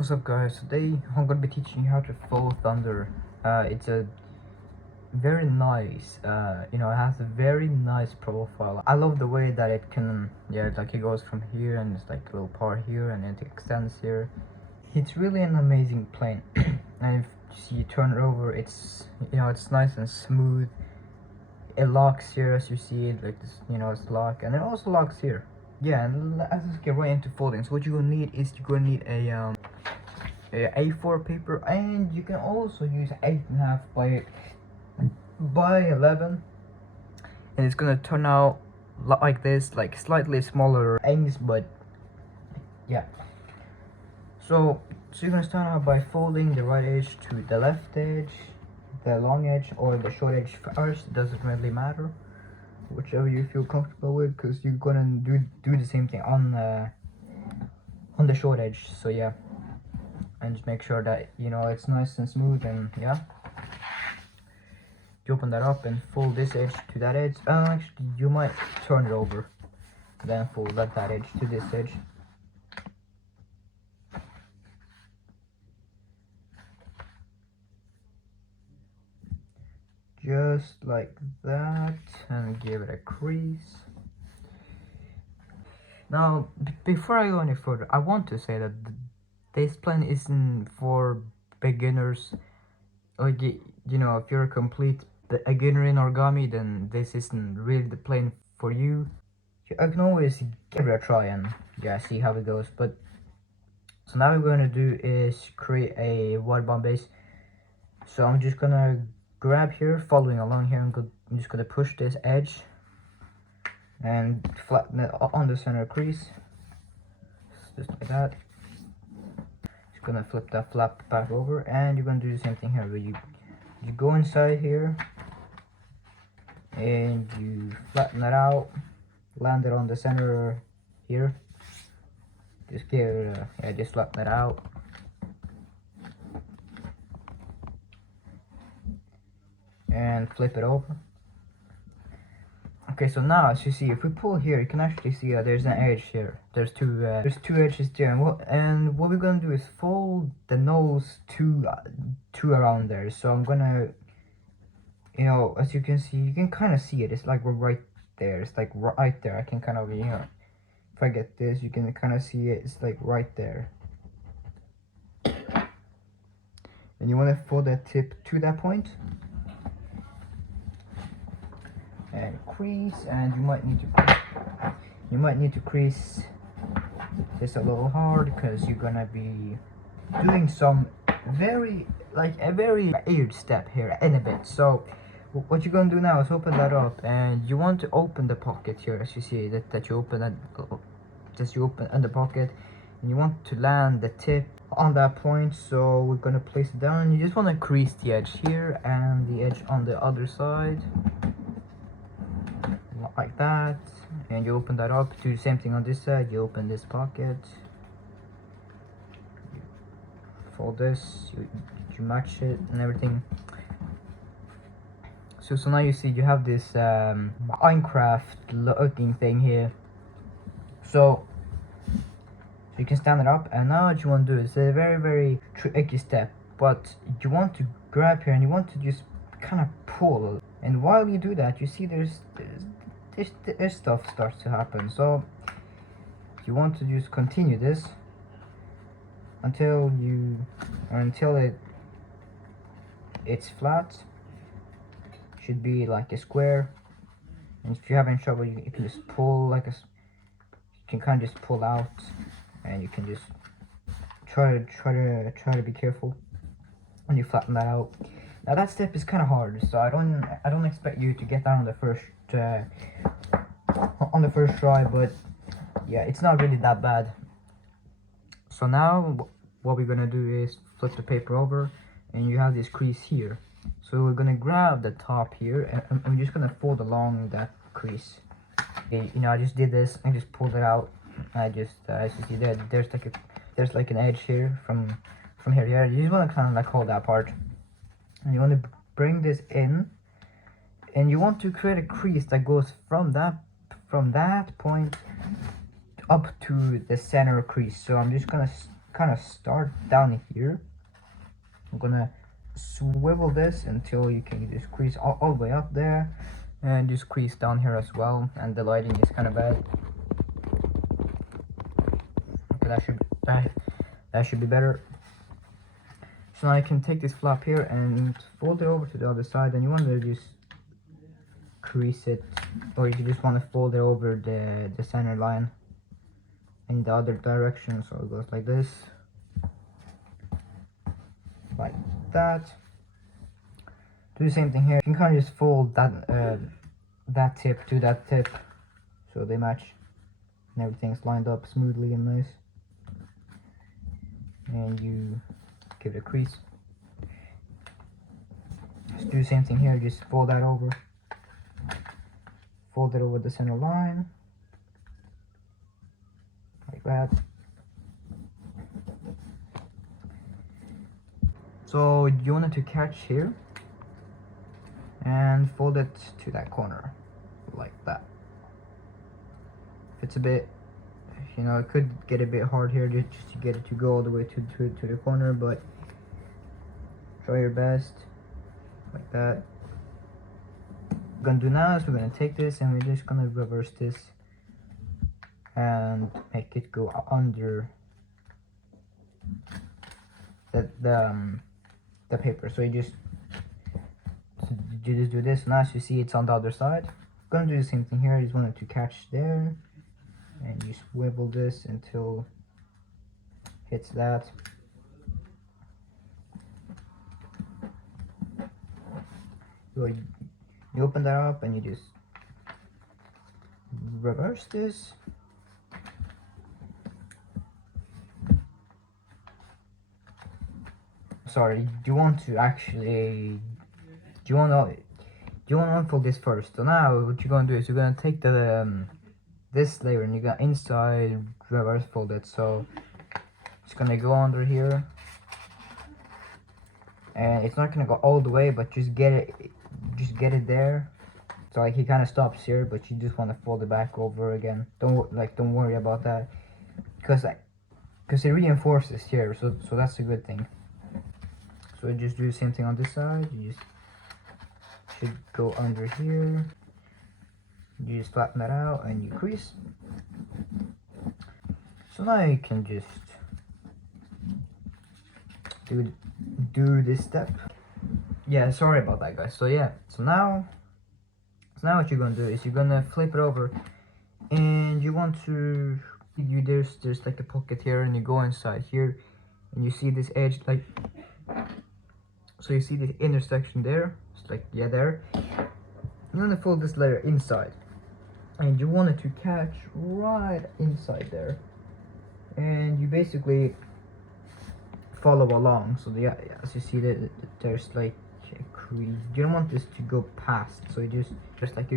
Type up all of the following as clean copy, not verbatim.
What's up guys, today I'm gonna be teaching you how to fold Thunder. It's a very nice, it has a very nice profile. I love the way that it can, like it goes from here and it's like a little part here and it extends here. It's really an amazing plane. And if you turn it over, it's nice and smooth. It locks here as you see it, like this, it's locked, and it also locks here. Yeah, and let's just get right into folding. So what you're gonna need is you're gonna need a A4 paper, and you can also use 8.5 by 11, and it's gonna turn out like this, like slightly smaller ends, but yeah. So you're gonna start out by folding the right edge to the left edge, the long edge or the short edge first. It doesn't really matter, whichever you feel comfortable with, because you're gonna do the same thing on the short edge. So yeah, and just make sure that it's nice and smooth, and yeah, you open that up and fold this edge to that edge. Actually, you might turn it over, then fold that edge to this edge. Just like that, and give it a crease. Now, before I go any further, I want to say that this plan isn't for beginners. Like, if you're a complete beginner in origami, then this isn't really the plan for you. I can always give it a try and see how it goes. But so now what we're gonna do is create a water bomb base. So I'm just gonna grab here, following along here, I'm just gonna push this edge and flatten it on the center crease, just like that. Just gonna flip that flap back over, and you're gonna do the same thing here, where you go inside here and you flatten it out, land it on the center here. Just give it just flatten it out. And flip it over. Okay, so now as you see, if we pull here, you can actually see there's an edge here. There's two edges there, and what we're gonna do is fold the nose two around there. So I'm gonna, as you can see, you can kind of see it. It's like we're right there. It's like right there. I can kind of, if I get this, you can kind of see it. It's like right there. And you want to fold that tip to that point. And crease, and you might need to crease this a little hard, because you're gonna be doing some a very weird step here in a bit. So what you're gonna do now is open that up, and you want to open the pocket here, as you see that you open that, just you open in the pocket, and you want to land the tip on that point. So we're gonna place it down. You just want to crease the edge here and the edge on the other side, like that, and you open that up. Do the same thing on this side. You open this pocket, fold this, you match it and everything. So now you see you have this Minecraft looking thing here. So you can stand it up, and now what you want to do is a very tricky step, but you want to grab here and you want to just kind of pull, and while you do that, you see there's stuff starts to happen. So you want to just continue this until it's flat. Should be like a square, and if you're having trouble, you can just pull like you can kind of just pull out, and you can just try to be careful when you flatten that out. Now that step is kind of hard, so I don't expect you to get that on the first try, but yeah, it's not really that bad. So now what we're gonna do is flip the paper over, and you have this crease here. So we're gonna grab the top here, and I'm just gonna fold along that crease. Okay, I just did this. I just pulled it out. I just as you see there's like an edge here from here to here. You just want to kind of like hold that part, and you want to bring this in, and you want to create a crease that goes from that point up to the center crease. So I'm just gonna kind of start down here. I'm gonna swivel this until you can just crease all the way up there, and just crease down here as well. And the lighting is kind of bad. Okay, that should be better. So now I can take this flap here and fold it over to the other side, and you want to just crease it, or you just want to fold it over the center line in the other direction, so it goes like this, like that. Do the same thing here. You can kind of just fold that tip to that tip so they match and everything's lined up smoothly and nice. And you give it a crease. Just do the same thing here, just fold that over. Fold it over the center line. Like that. So you want it to catch here and fold it to that corner like that. If it's a bit, you know, it could get a bit hard here just to get it to go all the way to the corner, but try your best like that. What we're gonna do now is we're gonna take this and we're just gonna reverse this and make it go under the paper. So you just do this. Now as you see, it's on the other side. I'm gonna do the same thing here. I just wanted to catch there, and you swivel this until it hits that. So you open that up and you just reverse this. Sorry, do you want to unfold this first? So now what you're gonna do is you're gonna take the this layer and you're gonna inside reverse fold it. So it's gonna go under here, and it's not gonna go all the way, but just get it there. So like he kind of stops here, but you just want to fold it back over again. Don't worry about that, because it reinforces here, so that's a good thing. So you just do the same thing on this side. You just should go under here. You just flatten that out and you crease. So now you can just do this step. Yeah, sorry about that, guys. So yeah, so now what you're gonna do is you're gonna flip it over, and you want to there's like a pocket here, and you go inside here, and you see this edge, like, so you see the intersection there. It's like, yeah, there. You want to fold this layer inside, and you want it to catch right inside there, and you basically follow along. So as you see that there's like a crease. You don't want this to go past, so you just like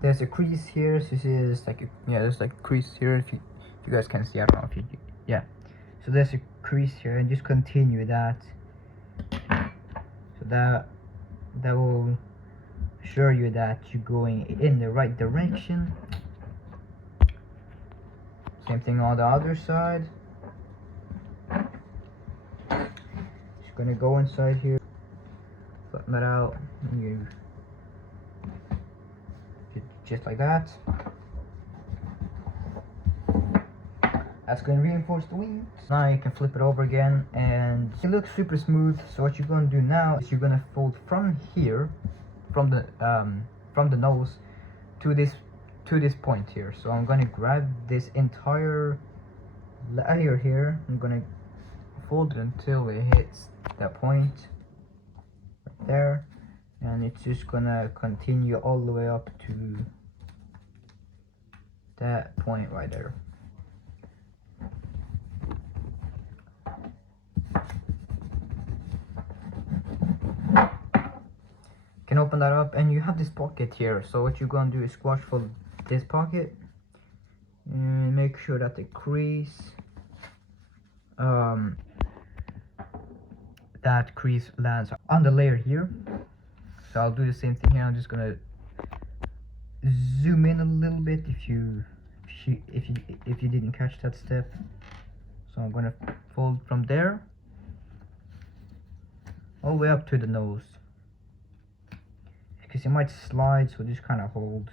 there's a crease here. So you see there's like there's like a crease here. If you guys can see, I don't know if you yeah. So there's a crease here, and just continue that. So that will assure you that you're going in the right direction. Same thing on the other side. Just gonna go inside here, flatten that out, and you just like that. That's going to reinforce the wings. Now you can flip it over again, and it looks super smooth. So what you're going to do now is you're going to fold from here, from the nose to this point here. So I'm going to grab this entire layer here. I'm going to fold it until it hits that point right there, and it's just going to continue all the way up to that point right there. Can open that up, and you have this pocket here. So what you're going to do is squash for this pocket and make sure that the crease lands on the layer here. So I'll do the same thing here. I'm just gonna zoom in a little bit if you didn't catch that step. So I'm gonna fold from there all the way up to the nose, because it might slide, so just kind of hold.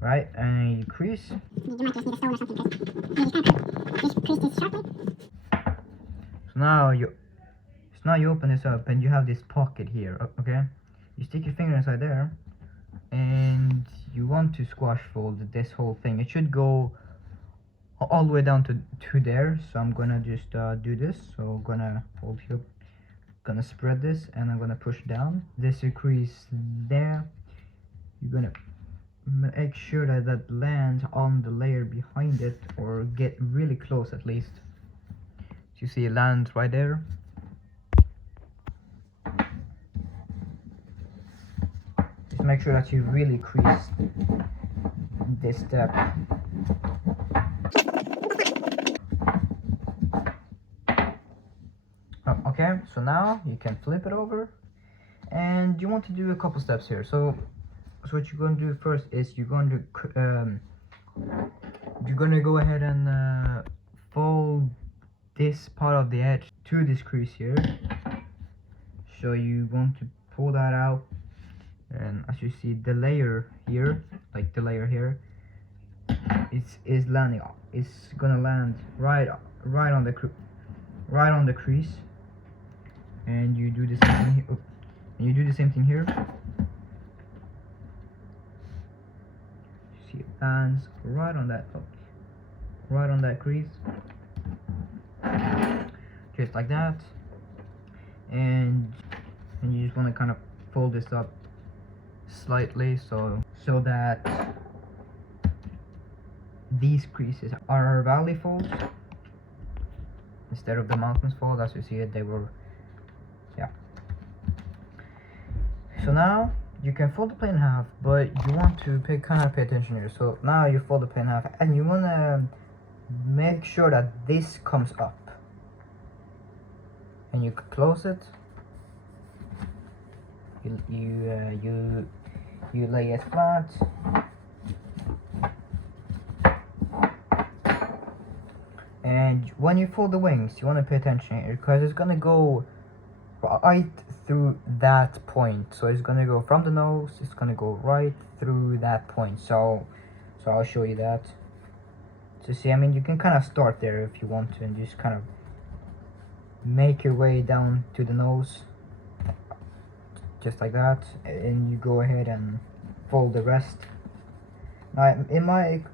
Right, and you crease. You might just need a stone or something, because you just crease this sharply. So now you open this up and you have this pocket here, okay? You stick your finger inside there, and you want to squash fold this whole thing. It should go all the way down to there. So I'm gonna just do this. So I'm gonna hold here, gonna spread this, and I'm gonna push down. This crease there. You're gonna make sure that that lands on the layer behind it, or get really close at least. So you see it lands right there. Just make sure that you really crease this step. Okay, so now you can flip it over, and you want to do a couple steps here. So what you're going to do first is you're going to go ahead and fold this part of the edge to this crease here. So you want to pull that out, and as you see, the layer here, like the layer here, is landing. It's gonna land right on the crease, and you do the same thing here. And you do the same thing here. See, it lands right on that crease, just like that. And you just want to kind of fold this up slightly, so that these creases are valley folds instead of the mountains fold. As you see it, they were, yeah. So now you can fold the plane in half, but you want to kind of pay attention here. So now you fold the plane in half, and you want to make sure that this comes up, and you close it. You lay it flat, and when you fold the wings, you want to pay attention here, because it's gonna go right through that point. So it's gonna go from the nose, it's gonna go right through that point. So I'll show you that. So see, I mean, you can kind of start there if you want to, and just kind of make your way down to the nose, just like that, and you go ahead and fold the rest. Now it might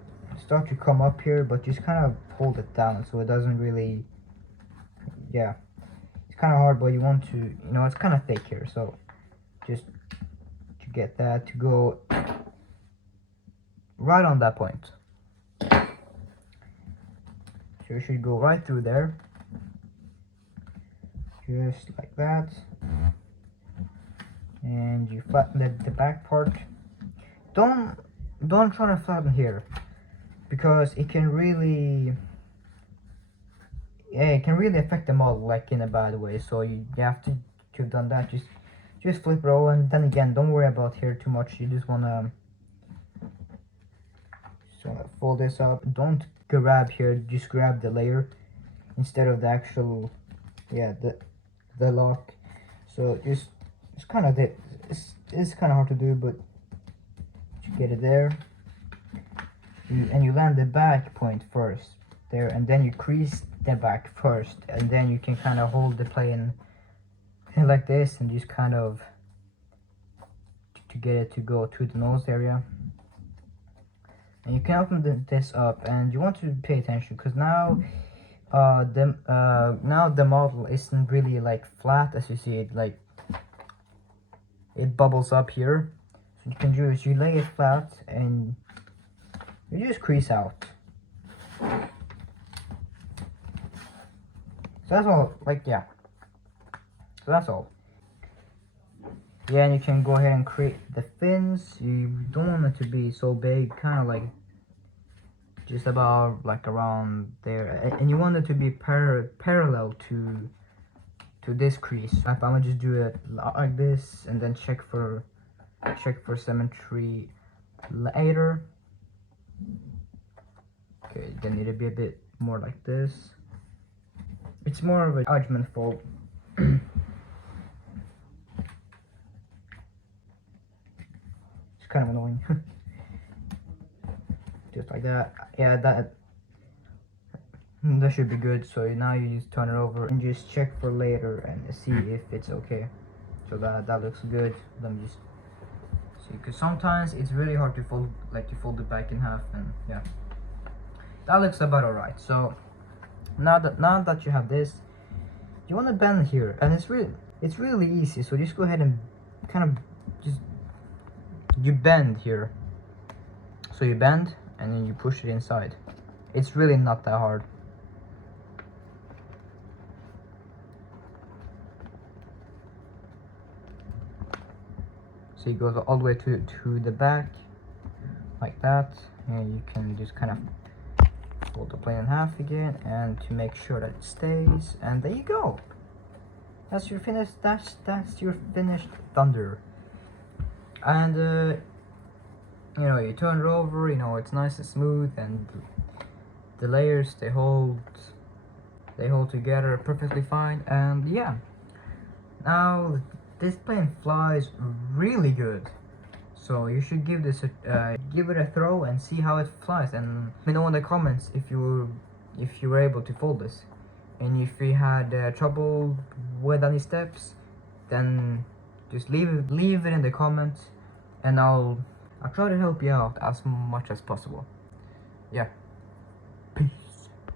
start to come up here, but just kind of hold it down so it doesn't really, yeah, it's kind of hard, but you want to, you know, it's kind of thick here, so just to get that to go right on that point. So you should go right through there, just like that. And you flatten the back part. Don't try to flatten here, because it can really, yeah, it can really affect the model, like in a bad way. So you have to have done that. Just flip it over, and then again, don't worry about here too much. You just wanna fold this up. Don't grab here. Just grab the layer instead of the actual, yeah, the lock. So it's kind of it's kind of hard to do, but you get it there. And you land the back point first there, and then you crease the back first, and then you can kind of hold the plane like this, and just kind of to get it to go to the nose area. And you can open this up, and you want to pay attention, because now now the model isn't really like flat. As you see, it like it bubbles up here. So you can do is you lay it flat, and you just crease out. So that's all, like, yeah. So that's all. Yeah, and you can go ahead and create the fins. You don't want it to be so big, kind of like just about like around there, and you want it to be parallel to this crease. I'm gonna just do it like this, and then check for symmetry later. Okay, they need to be a bit more like this. It's more of a judgment fold. It's kind of annoying. Just like that. Yeah, that should be good. So now you just turn it over and just check for later and see if it's okay. So that looks good. Let me just see, because sometimes it's really hard to fold, like to fold it back in half, and yeah, that looks about alright. So now that you have this, you want to bend here, and it's really easy. So just go ahead and kind of just you bend here. So you bend and then you push it inside. It's really not that hard. So it goes all the way to the back like that, and you can just kind of fold the plane in half again, and to make sure that it stays, and there you go. That's your finished. That's your finished thunder. And you know, you turn it over. You know, it's nice and smooth, and the layers they hold together perfectly fine. And yeah, now this plane flies really good. So you should give this give it a throw and see how it flies, and let me know in the comments if you were able to fold this, and if you had trouble with any steps, then just leave it in the comments, and I'll try to help you out as much as possible. Yeah,